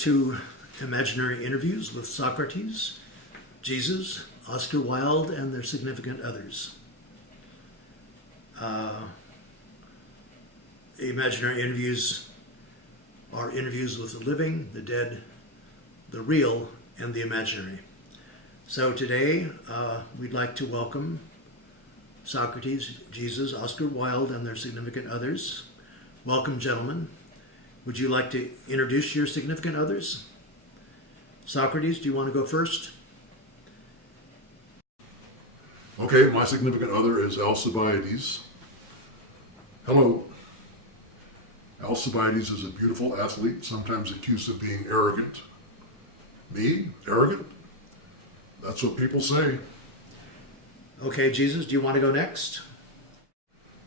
to Imaginary Interviews with Socrates, Jesus, Oscar Wilde, and their significant others. Imaginary Interviews are interviews with the living, the dead, the real, and the imaginary. So today we'd like to welcome Socrates, Jesus, Oscar Wilde, and their significant others. Welcome, gentlemen. Would you like to introduce your significant others? Socrates, do you want to go first? Okay, my significant other is Alcibiades. Hello. Alcibiades is a beautiful athlete, sometimes accused of being arrogant. Me? Arrogant? That's what people say. Okay, Jesus, do you want to go next?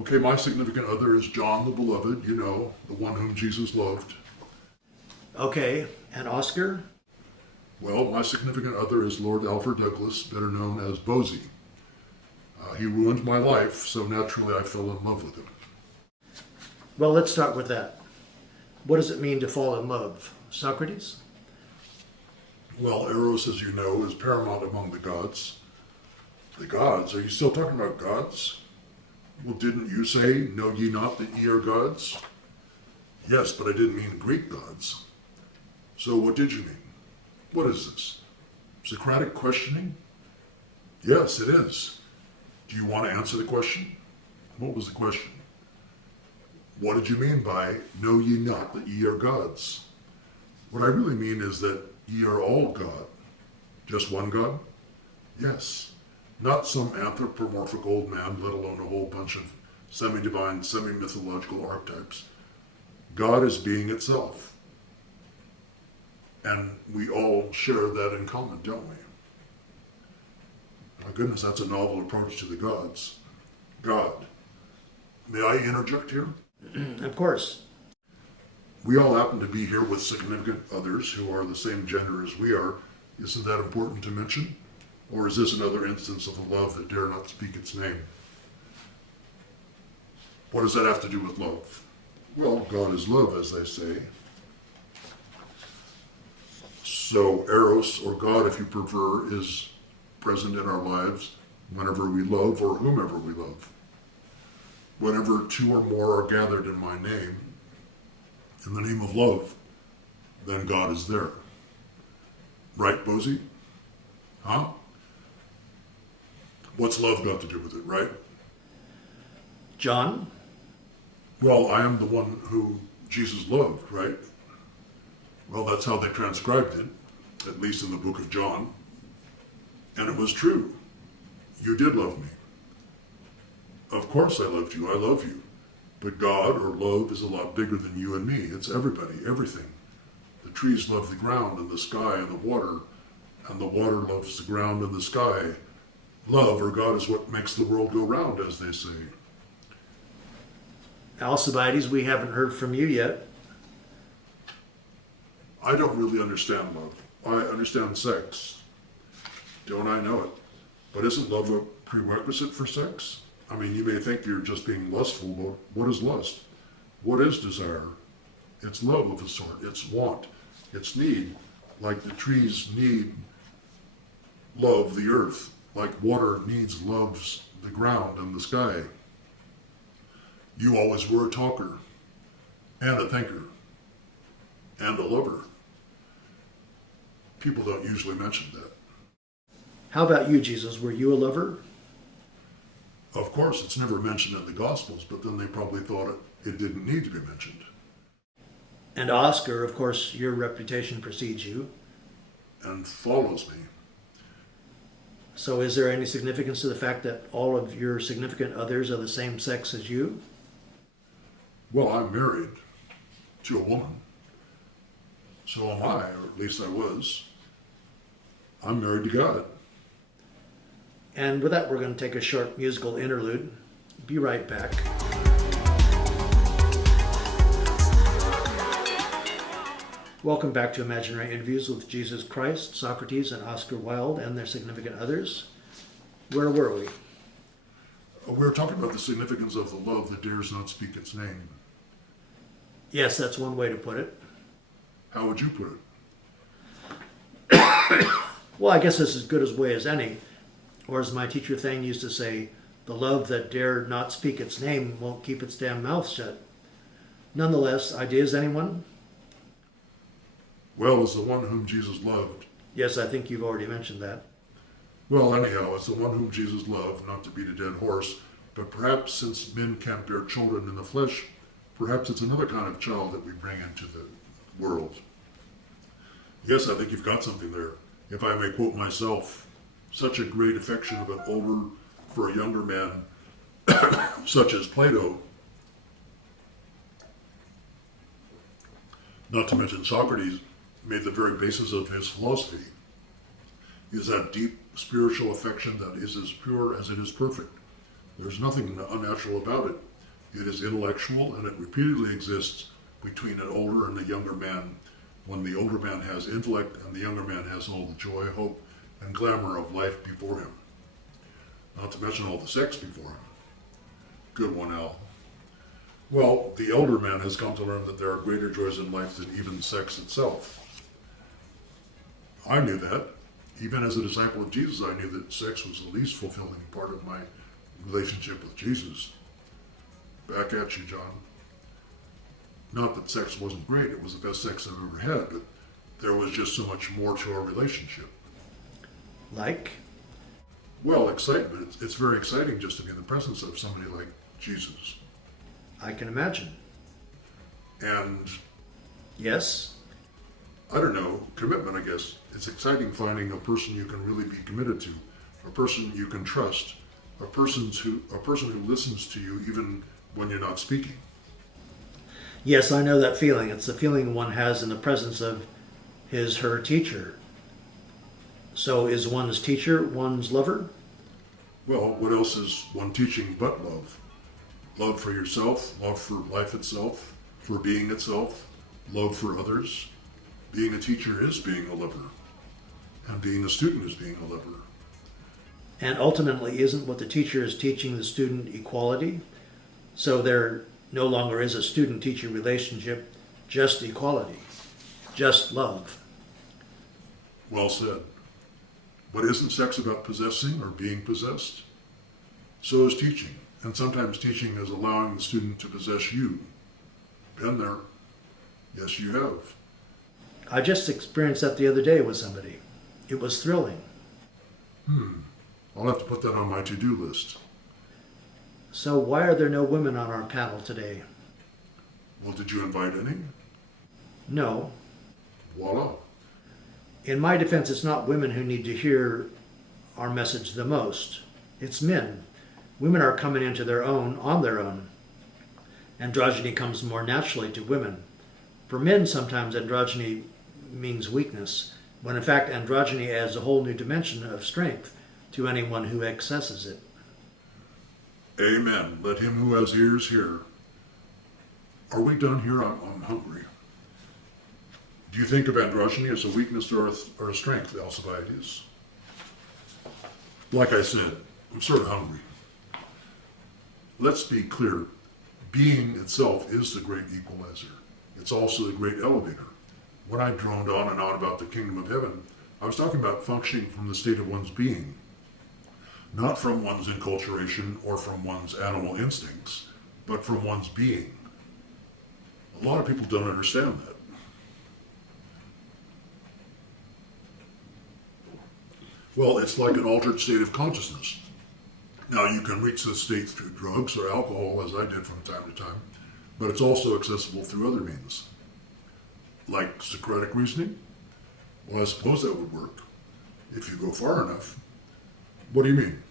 Okay, my significant other is John the Beloved, you know, the one whom Jesus loved. Okay, and Oscar? Well, my significant other is Lord Alfred Douglas, better known as Bosie. He ruined my life, so naturally I fell in love with him. Well, let's start with that. What does it mean to fall in love? Socrates? Well, Eros, as you know, is paramount among the gods. The gods? Are you still talking about gods? Well, didn't you say, know ye not that ye are gods? Yes, but I didn't mean Greek gods. So what did you mean? What is this? Socratic questioning? Yes, it is. Do you want to answer the question? What was the question? What did you mean by, know ye not that ye are gods? What I really mean is that ye are all God. Just one God? Yes. Not some anthropomorphic old man, let alone a whole bunch of semi-divine, semi-mythological archetypes. God is being itself. And we all share that in common, don't we? My goodness, that's a novel approach to the gods. God. May I interject here? Of course. We all happen to be here with significant others who are the same gender as we are. Isn't that important to mention? Or is this another instance of a love that dare not speak its name? What does that have to do with love? Well, God is love, as they say. So Eros, or God if you prefer, is present in our lives whenever we love or whomever we love. Whenever two or more are gathered in my name, in the name of love, then God is there. Right, Bosie? Huh? What's love got to do with it, right? John? Well, I am the one who Jesus loved, right? Well, that's how they transcribed it, at least in the book of John. And it was true. You did love me. Of course I loved you. I love you. But God, or love, is a lot bigger than you and me. It's everybody, everything. The trees love the ground and the sky and the water loves the ground and the sky. Love, or God, is what makes the world go round, as they say. Alcibiades, we haven't heard from you yet. I don't really understand love. I understand sex. Don't I know it? But isn't love a prerequisite for sex? I mean, you may think you're just being lustful, but what is lust? What is desire? It's love of a sort. It's want. It's need. Like the trees need love the earth. Like water needs loves the ground and the sky. You always were a talker, and a thinker, and a lover. People don't usually mention that. How about you, Jesus? Were you a lover? Of course, it's never mentioned in the Gospels, but then they probably thought it didn't need to be mentioned. And Oscar, of course, your reputation precedes you. And follows me. So is there any significance to the fact that all of your significant others are the same sex as you? Well, I'm married to a woman. So am I, or at least I was. I'm married to God. And with that, we're going to take a short musical interlude. Be right back. Welcome back to Imaginary Interviews with Jesus Christ, Socrates, and Oscar Wilde, and their significant others. Where were we? We were talking about the significance of the love that dares not speak its name. Yes, that's one way to put it. How would you put it? Well, I guess this is as good a way as any. Or as my teacher Thane used to say, the love that dare not speak its name won't keep its damn mouth shut. Nonetheless, ideas, anyone? Well, as the one whom Jesus loved. Yes, I think you've already mentioned that. Well, anyhow, as the one whom Jesus loved, not to beat a dead horse, but perhaps since men can't bear children in the flesh, perhaps it's another kind of child that we bring into the world. Yes, I think you've got something there. If I may quote myself, such a great affection of an older for a younger man, such as Plato, not to mention Socrates, made the very basis of his philosophy, is that deep spiritual affection that is as pure as it is perfect. There's nothing unnatural about it. It is intellectual, and it repeatedly exists between an older and a younger man, when the older man has intellect and the younger man has all the joy, hope, and glamour of life before him. Not to mention all the sex before him. Good one, Al. Well, the elder man has come to learn that there are greater joys in life than even sex itself. I knew that. Even as a disciple of Jesus, I knew that sex was the least fulfilling part of my relationship with Jesus. Back at you, John. Not that sex wasn't great, it was the best sex I've ever had, but there was just so much more to our relationship. Like? Well, excitement. It's very exciting just to be in the presence of somebody like Jesus. I can imagine. And, Yes? I don't know, commitment, I guess. It's exciting finding a person you can really be committed to, a person you can trust, a person who listens to you even when you're not speaking. Yes, I know that feeling. It's the feeling one has in the presence of her teacher. So is one's teacher one's lover? Well, what else is one teaching but love? Love for yourself, love for life itself, for being itself, love for others. Being a teacher is being a lover, and being a student is being a lover. And ultimately, isn't what the teacher is teaching the student equality? So there no longer is a student-teacher relationship, just equality, just love. Well said. But isn't sex about possessing or being possessed? So is teaching, and sometimes teaching is allowing the student to possess you. Been there. Yes, you have. I just experienced that the other day with somebody. It was thrilling. I'll have to put that on my to-do list. So why are there no women on our panel today? Well, did you invite any? No. Voila. In my defense, it's not women who need to hear our message the most. It's men. Women are coming into their own on their own. Androgyny comes more naturally to women. For men, sometimes androgyny means weakness, when in fact androgyny adds a whole new dimension of strength to anyone who accesses it. Amen. Let him who has ears hear. Are we done here? I'm hungry. Do you think of androgyny as a weakness or a strength, Alcibiades? Like I said, I'm sort of hungry. Let's be clear. Being itself is the great equalizer. It's also the great elevator. When I droned on and on about the kingdom of heaven, I was talking about functioning from the state of one's being, not from one's enculturation or from one's animal instincts, but from one's being. A lot of people don't understand that. Well, it's like an altered state of consciousness. Now, you can reach this state through drugs or alcohol, as I did from time to time, but it's also accessible through other means. Like Socratic reasoning? Well, I suppose that would work, if you go far enough. What do you mean?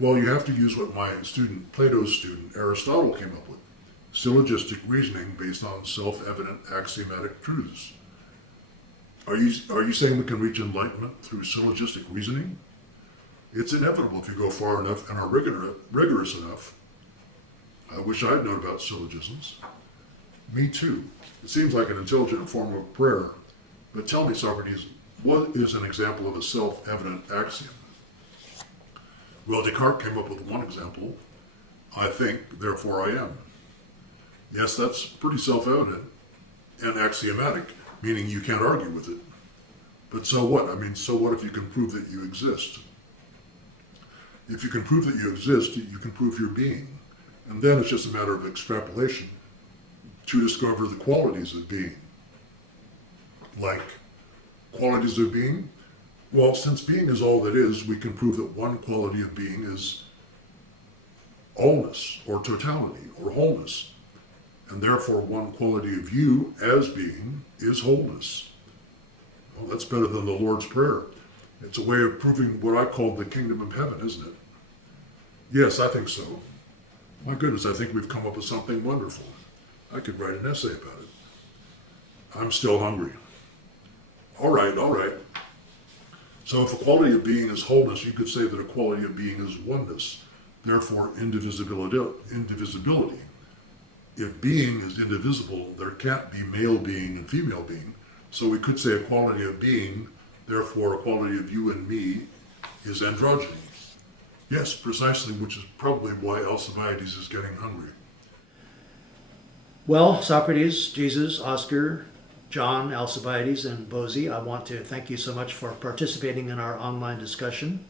Well, you have to use what my student, Plato's student, Aristotle came up with. Syllogistic reasoning based on self-evident axiomatic truths. Are you saying we can reach enlightenment through syllogistic reasoning? It's inevitable if you go far enough and are rigorous enough. I wish I had known about syllogisms. Me too. It seems like an intelligent form of prayer. But tell me, Socrates, what is an example of a self-evident axiom? Well, Descartes came up with one example. I think, therefore I am. Yes, that's pretty self-evident and axiomatic, meaning you can't argue with it. But so what? I mean, so what if you can prove that you exist? If you can prove that you exist, you can prove your being. And then it's just a matter of extrapolation to discover the qualities of being. Like qualities of being? Well, since being is all that is, we can prove that one quality of being is allness, or totality, or wholeness. And therefore one quality of you as being is wholeness. Well, that's better than the Lord's Prayer. It's a way of proving what I call the kingdom of heaven, isn't it? Yes, I think so. My goodness, I think we've come up with something wonderful. I could write an essay about it. I'm still hungry. All right. So if a quality of being is wholeness, you could say that a quality of being is oneness, therefore indivisibility. If being is indivisible, there can't be male being and female being. So we could say a quality of being, therefore a quality of you and me, is androgyny. Yes, precisely, which is probably why Alcibiades is getting hungry. Well, Socrates, Jesus, Oscar, John, Alcibiades, and Bosie, I want to thank you so much for participating in our online discussion.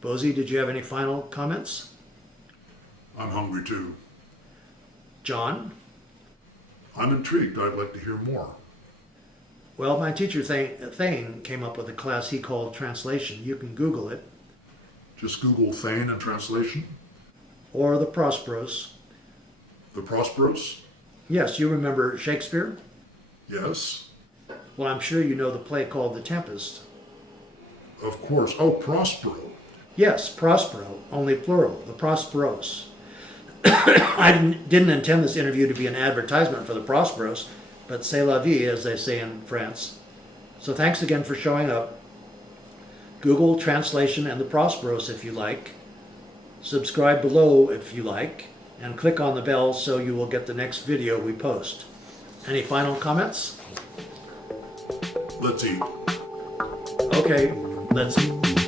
Bosie, did you have any final comments? I'm hungry too. John? I'm intrigued. I'd like to hear more. Well, my teacher Thane came up with a class he called translation. You can Google it. Just Google Thane and translation. Or the Prosperos. The Prosperos? Yes, you remember Shakespeare? Yes. Well, I'm sure you know the play called The Tempest. Of course. Oh, Prospero. Yes, Prospero, only plural, the Prosperos. I didn't intend this interview to be an advertisement for the Prosperos, but c'est la vie, as they say in France. So thanks again for showing up. Google translation and the Prosperos if you like. Subscribe below if you like, and click on the bell so you will get the next video we post. Any final comments? Let's eat. Okay, let's eat.